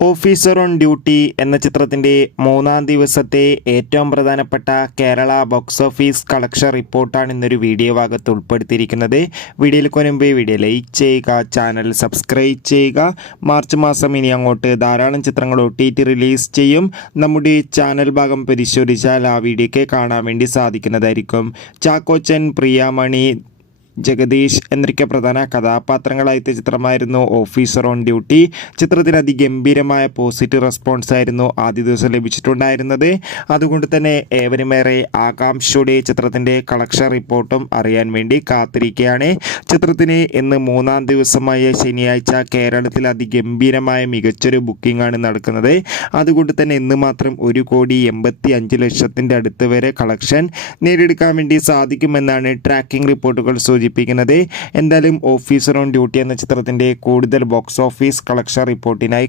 Officer on duty എന്ന ചിത്രത്തിൻ്റെ മൂന്നാം ദിവസത്തെ ഏറ്റവും പ്രധാനപ്പെട്ട കേരള ബോക്സ് ഓഫീസ് കളക്ഷൻ റിപ്പോർട്ടാണ് ഇന്നൊരു വീഡിയോ ഭാഗത്ത് ഉൾപ്പെടുത്തിയിരിക്കുന്നത്. വീഡിയോയിൽ മുൻപ് വീഡിയോ ലൈക്ക് ചെയ്യുക, ചാനൽ സബ്സ്ക്രൈബ് ചെയ്യുക. മാർച്ച് മാസം ഇനി അങ്ങോട്ട് ധാരാളം ചിത്രങ്ങൾ OTT റിലീസ് ചെയ്യും. നമ്മുടെ ചാനൽ ഭാഗം പരിശോധിച്ചാൽ ആ വീഡിയോയ്ക്ക് കാണാൻ വേണ്ടി സാധിക്കുന്നതായിരിക്കും. ചാക്കോച്ചൻ, പ്രിയാമണി, ജഗദീഷ് എന്നൊക്കെ പ്രധാന കഥാപാത്രങ്ങളായിട്ട് ചിത്രമായിരുന്നു ഓഫീസർ ഓൺ ഡ്യൂട്ടി. ചിത്രത്തിന് അതിഗംഭീരമായ പോസിറ്റീവ് റെസ്പോൺസ് ആയിരുന്നു ആദ്യ ദിവസം ലഭിച്ചിട്ടുണ്ടായിരുന്നത്. അതുകൊണ്ട് തന്നെ ഏവരുമേറെ ആകാംക്ഷയോടെ ചിത്രത്തിൻ്റെ കളക്ഷൻ റിപ്പോർട്ടും അറിയാൻ വേണ്ടി കാത്തിരിക്കുകയാണ്. ചിത്രത്തിന് ഇന്ന് മൂന്നാം ദിവസമായ ശനിയാഴ്ച കേരളത്തിൽ അതിഗംഭീരമായ മികച്ചൊരു ബുക്കിംഗ് ആണ് നടക്കുന്നത്. അതുകൊണ്ട് തന്നെ ഇന്ന് മാത്രം 1,85,00,000 അടുത്ത് വരെ കളക്ഷൻ നേടിയെടുക്കാൻ വേണ്ടി സാധിക്കുമെന്നാണ് ട്രാക്കിംഗ് റിപ്പോർട്ടുകൾ സൂചിപ്പിക്കുന്നത്. എന്തായാലും ഓഫീസർ ഓൺ ഡ്യൂട്ടി എന്ന ചിത്രത്തിൻ്റെ കൂടുതൽ ബോക്സ് ഓഫീസ് കളക്ഷൻ റിപ്പോർട്ടിനായി